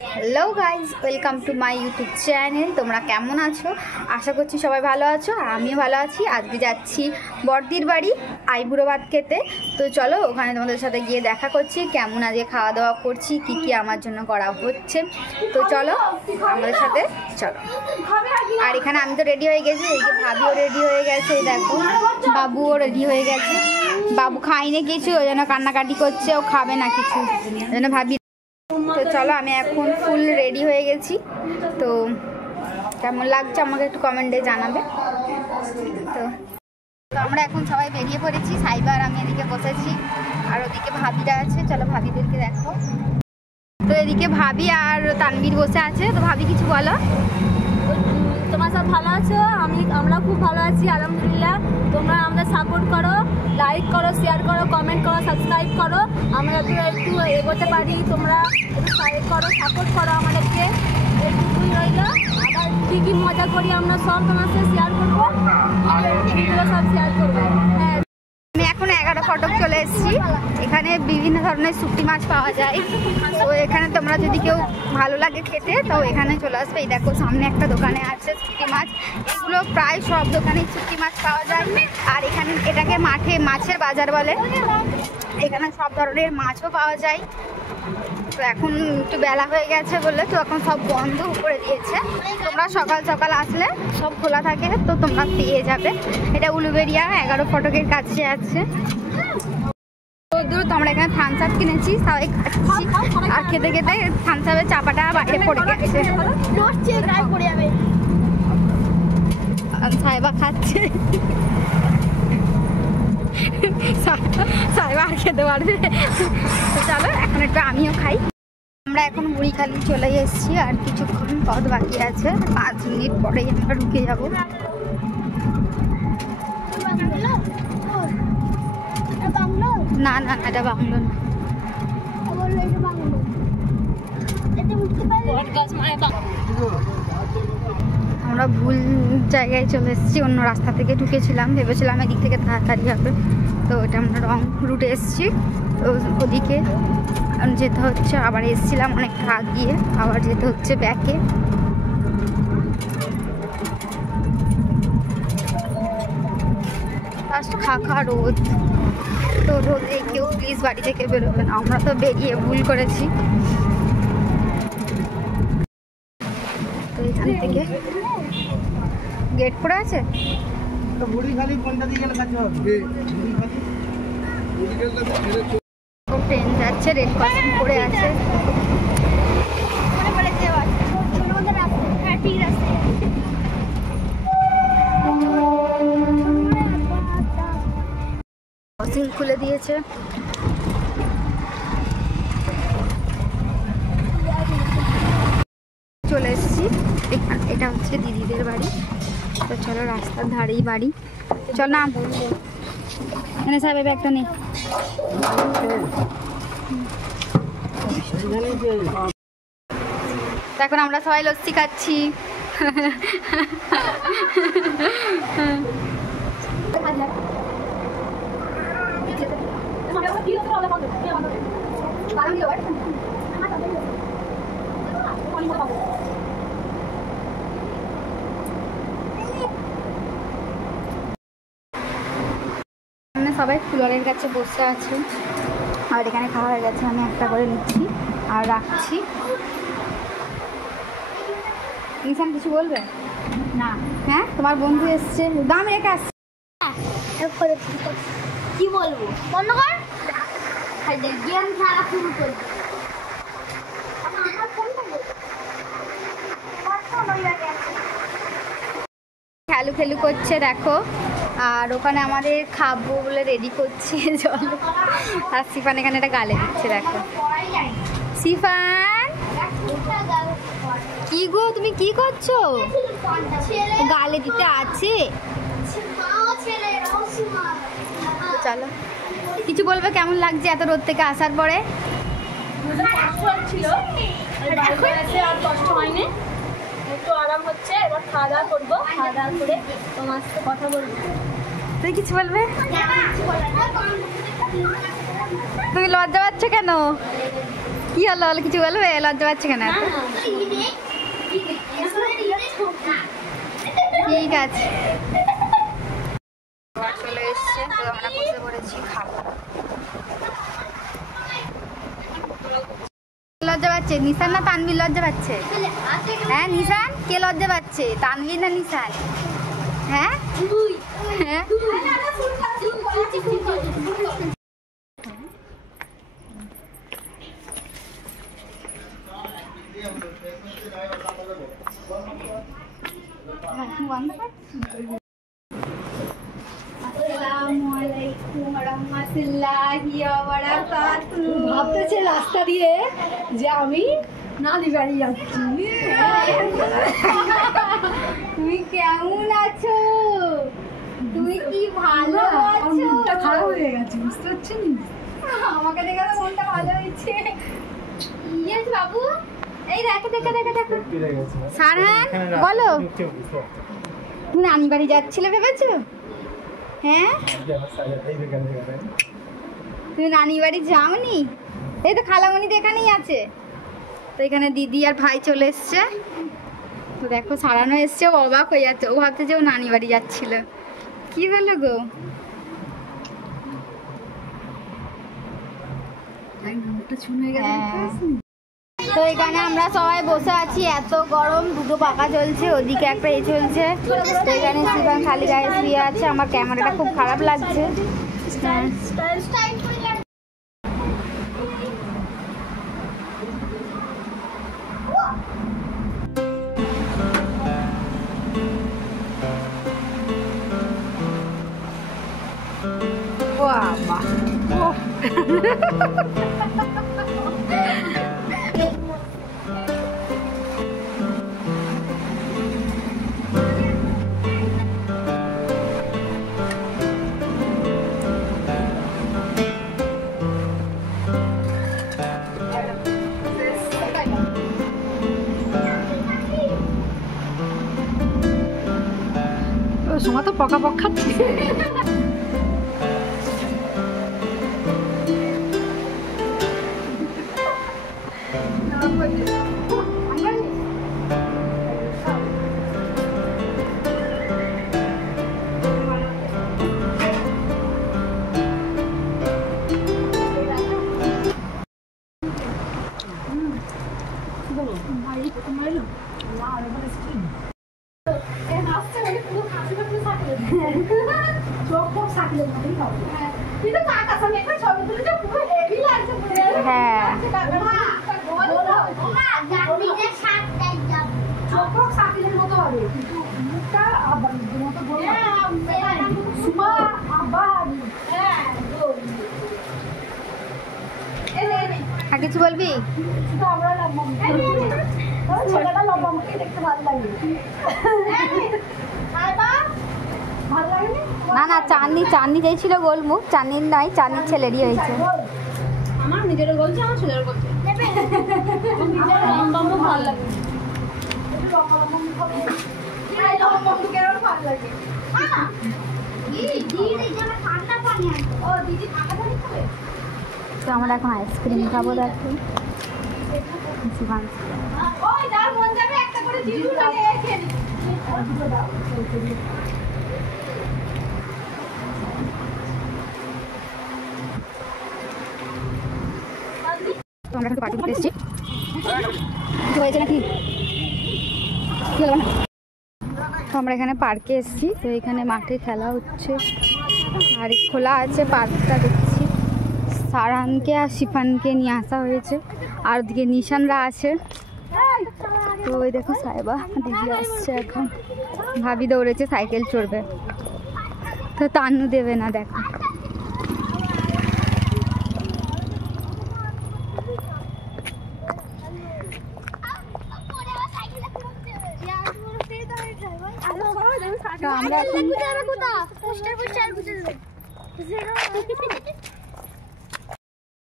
Hello guys, welcome to my YouTube channel. তোমরা কেমন আছো? আশা করছি সবাই ভালো আছো, আর আমিও ভালো আছি। আজকে যাচ্ছি বড়দির বাড়ি আইবুড়ো ভাত খেতে। তো চলো ওখানে তোমাদের সাথে গিয়ে দেখা করছি, কেমন আজকে খাওয়া দাওয়া করছি, কি কি আমার জন্য করা হচ্ছে। তো চলো আমাদের সাথে চলো। আর এখানে আমি তো রেডি হয়ে গেছি, এদিকে ভাবিও রেডি হয়ে গেছে, দেখো বাবুও রেডি হয়ে গেছে। বাবু খাইনি কিছু, ওই জন্য কান্নাকাটি করছে, ও খাবে না কিছু, ওই জন্য ভাবি। তো চলো আমি এখন ফুল রেডি হয়ে গেছি। তো কেমন লাগছে আমাকে একটু কমেন্টে জানাবে। তো আমরা এখন সবাই বেরিয়ে পড়েছি, সাইবার আমি এদিকে বসেছি, আর ওদিকে ভাবিরা আছে। চলো ভাবিদেরকে দেখো। তো এদিকে ভাবি আর তানবীর বসে আছে। তো ভাবি কিছু বলো। তোমরা সব ভালো আছো? আমরা খুব ভালো আছি আলহামদুলিল্লাহ। তোমরা আমাদের সাপোর্ট করো, লাইক করো, শেয়ার করো, কমেন্ট করো, সাবস্ক্রাইব করো। আমরা একটু এগোতে পারি, তোমরা একটু সাইড করো, সাপোর্ট করো আমাদেরকে। এইটুকুই রইল। আবার কী কী মজা করি আমরা সব তোমার সাথে শেয়ার করবো, ভিডিও সব শেয়ার করবো। হ্যাঁ, আমি এখন 11 ফটক চলে এসেছি। এখানে বিভিন্ন ধরনের শুটকি মাছ পাওয়া যায়। তো এখানে তোমরা যদি কেউ ভালো লাগে খেতে, তো এখানে চলে আসবে। এই দেখো সামনে একটা দোকানে আছে শুটকি মাছ। এগুলো প্রায় সব দোকানেই শুটকি মাছ পাওয়া যায়। আর এখানে এটাকে মাঠে মাছের বাজার বলে। এখানে সব ধরনের মাছও পাওয়া যায়। তো এখন একটু বেলা হয়ে গেছে বলে তো এখন সব বন্ধ করে দিয়েছে। তোমরা সকাল সকাল আসলে সব খোলা থাকে, তো তোমরা পেয়ে যাবে। এটা উলুবেড়িয়া 11 ফটকের কাছে আছে। তো আমরা এখানে থামস আপ কিনেছি, সবাই খাচ্ছি। আর খেতে খেতে থামস আপের চাপাটা বাইরে পড়ে গেছে, সাইবা খাচ্ছে। সাইবা আর খেতে পারবে। তো চলো এখন একটু আমিও খাই। আমরা এখন বুড়িখালি চলে এসেছি, আর কিছুক্ষণ পথ বাকি আছে, 5 মিনিট পরেই আমরা ঢুকে যাবো। না না, এটা বাংলো না। আমরা ভুল জায়গায় চলে এসেছি, অন্য রাস্তা থেকে ঢুকেছিলাম, ভেবেছিলাম এদিক থেকে তাড়াতাড়ি হবে। তো এটা আমরা রং রুটে এসেছি। তো ওদিকে যেতে হচ্ছে, আবার এসেছিলাম অনেকটা আগিয়ে, আবার যেতে হচ্ছে ব্যাকে। ফার্স্ট খা রোদ। তো রোদে কেউ প্লিজ বাড়ি থেকে বেরোবে না, আমরা তো বেরিয়ে ভুল করেছি। তো এখান থেকে গেট পড়ে আছে। ট্রেন যাচ্ছে, রেড ক্রসিং পড়ে আছে। ক্রসিং খুলে দিয়েছে। চলে এসেছি, এটা হচ্ছে দিদিদের বাড়ি। তো চলো রাস্তার ধারেই বাড়ি। চল না, এনে সাহেব ব্যাগটা নেই। এখন আমরা সবাই লস্যি খাচ্ছি। সবাই কুলারের কাছে বসে আছে, আর এখানে খাওয়া হয়ে গেছে। আমি একটা করে নিচ্ছি আর রাখছি। নিশান কিছু বলবে না? হ্যাঁ, তোমার বন্ধু এসছে, দাম রেখে আসছে। কি বলবো, বন্ধ কর, গেম খেলা শুরু করবো। খেলু খেলু করছে দেখো। আর ওখানে আমাদের খাবো বলে রেডি করছে জল। আর সিফান এখানে একটা গালে দিচ্ছে দেখো। সিফান কি গো, তুমি কি করছো? গালে দিতে আছে। চলো কিছু বলবে, কেমন লাগছে এত রোদ থেকে আসার পরে? কষ্ট হয়নি, একটু আরাম হচ্ছে। এবার খাওয়া দাওয়া করবো, খাওয়া দাওয়া করে তোমার সাথে কথা বলবো। তুই কিছু বলবে? তুমি লজ্জা পাচ্ছ কেন? কি হলো বলো, কিছু বলবে? লজ্জা পাচ্ছে কেন? ঠিক আছে, চলে এসছে তো আমরা বসে পড়েছি খাবো। লজ্জা পাচ্ছে নিশান না তানভীর? লজ্জা পাচ্ছে? হ্যাঁ নিশান, কে লজ্জা পাচ্ছে, তানভীর না নিশান? হ্যাঁ হ্যাঁ ভাবতেছে রাস্তা দিয়ে যে আমি নানি বাড়ি যাচ্ছি। তুমি কেমন আছো? তুমি কি ভালো আছো? মনটা খারাপ হয়ে গেছে, বুঝতে পারছেন? আমাকে দেখে তো মনটা ভালো হয়েছে। ইয়েস বাবু, এই দেখো দেখো দেখো দেখো সারহান, বলো তুমি নানি বাড়ি যাচ্ছিলে ভেবেছো? হ্যাঁ তুমি নানি বাড়ি যাওনি? এই তো খালামণি তো এখানেই আছে। তো এখানে দিদি আর ভাই চলে এসছে। তো দেখো সারানো এসছে, ও অবাক হয়ে যাচ্ছে, ও ভাবছে যে ও নানি বাড়ি যাচ্ছিল। কি হলো গো? তো এখানে আমরা সবাই বসে আছি, এত গরম, দুটো পাখা চলছে, ওদিকে একটা এ চলছে। তো এখানে শিবান খালি গায়ে শুয়ে আছে, আমার ক্যামেরাটা খুব খারাপ লাগছে। হ্যাঁ বাবা সময় তো পকা পক খাচ্ছি। আর কিছু বলবি? না না, চাঁদনি চাঁদনি চাইছিল গোলমুখ, চাঁদনির নয়, চাঁদনির ছেলেরই হয়েছে। আমার নিজেরও বলছে, আমার ছেলেরও বলছে ভালো লাগে। তো আমরা এখন আইসক্রিম খাবো। দেখো তো আমরা একটু পার্টি করতে এসেছি, কিছু হয়েছে নাকি? তো আমরা এখানে পার্কে এসেছি, তো এখানে মাঠে খেলা হচ্ছে আর খোলা আছে পার্কটা। দেখছি সারানকে আর শিফানকে নিয়ে আসা হয়েছে, আর ওদিকে নিশানরা আছে। তো ওই দেখো সাইবা দিদি আসছে, এখন ভাবি দৌড়েছে সাইকেল চড়বে, তো তান্নু দেবে না। দেখো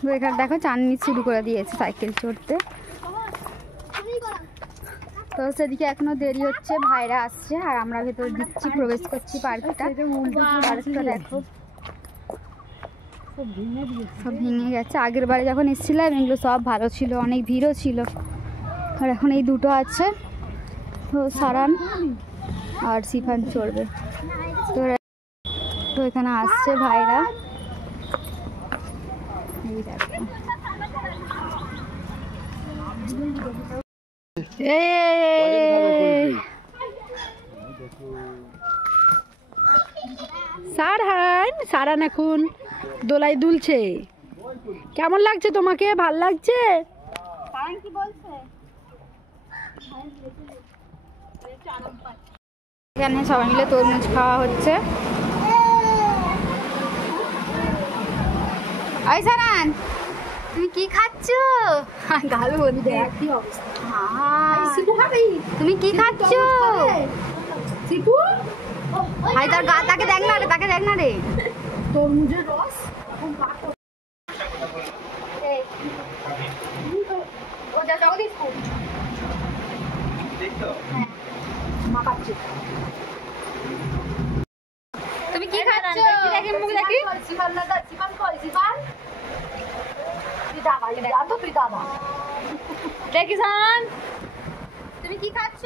আমরা এখানে দেখো চাঁদনি শুরু করে দিয়েছে সাইকেল চড়তে। তো সেদিকে এখনো দেরি হচ্ছে, ভাইরা আসছে আর আমরা ভেতরে দিচ্ছি, প্রবেশ করছি পার্কটা। পার্কটা দেখো, সব ভেঙে গেছে। আগের বারে যখন এসেছিলাম এগুলো সব ভালো ছিল, অনেক ভিড়ও ছিল। আর এখন এই দুটো আছে, তো সারান আর সিফান চড়বে। তো এখানে আসছে ভাইরা, এই দেখো। সারান এখন দোলাই দুলছে। কেমন লাগছে তোমাকে? ভাল লাগছে? এখানে সবাই মিলে তরমুজ খাওয়া হচ্ছে। ওই সারান, তুমি কি খাচ্ছ? গাল বলতে তুমি কি খাচ্ছ? ভাই তার গা, তাকে দেখ না রে, তাকে দেখ না রে। তরমুজের রস তুমি কি খাচ্ছ? তুমি কি খাচ্ছ?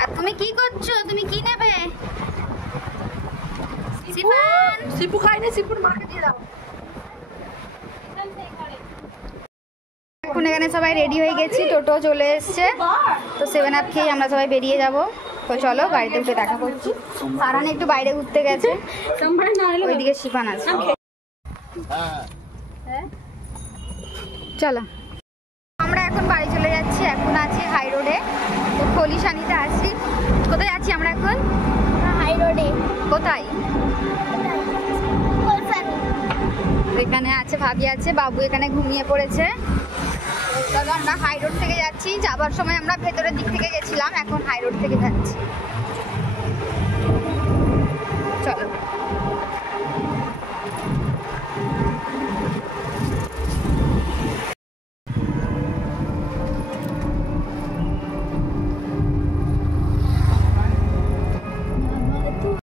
আর তুমি কি করছো? তুমি কি নেবে? সিফান, সিপু খাই না, সিপুর মাকে দিয়ে দাও। এখন এখানে সবাই রেডি হয়ে গেছি, টোটো চলে এসছে। তো 7 আপ খেয়ে আমরা সবাই বেরিয়ে যাব। তো চলো গাড়িতে উঠে দেখা করছি। সারান একটু বাইরে ঘুরতে গেছে, ওইদিকে সিফান আছে। চলো আমরা এখন বাড়ি চলে যাচ্ছি। এখন আছি হাই রোডে, তো খলিশানিতে আছি। কোথায় যাচ্ছি আমরা এখন? হাই রোডে। কোথায়? এখানে আছে ভাবি আছে, বাবু এখানে ঘুমিয়ে পড়েছে। তবে আমরা হাই রোড থেকে যাচ্ছি। যাবার সময় আমরা ভেতরের দিক থেকে গেছিলাম, এখন হাই রোড থেকে যাচ্ছি।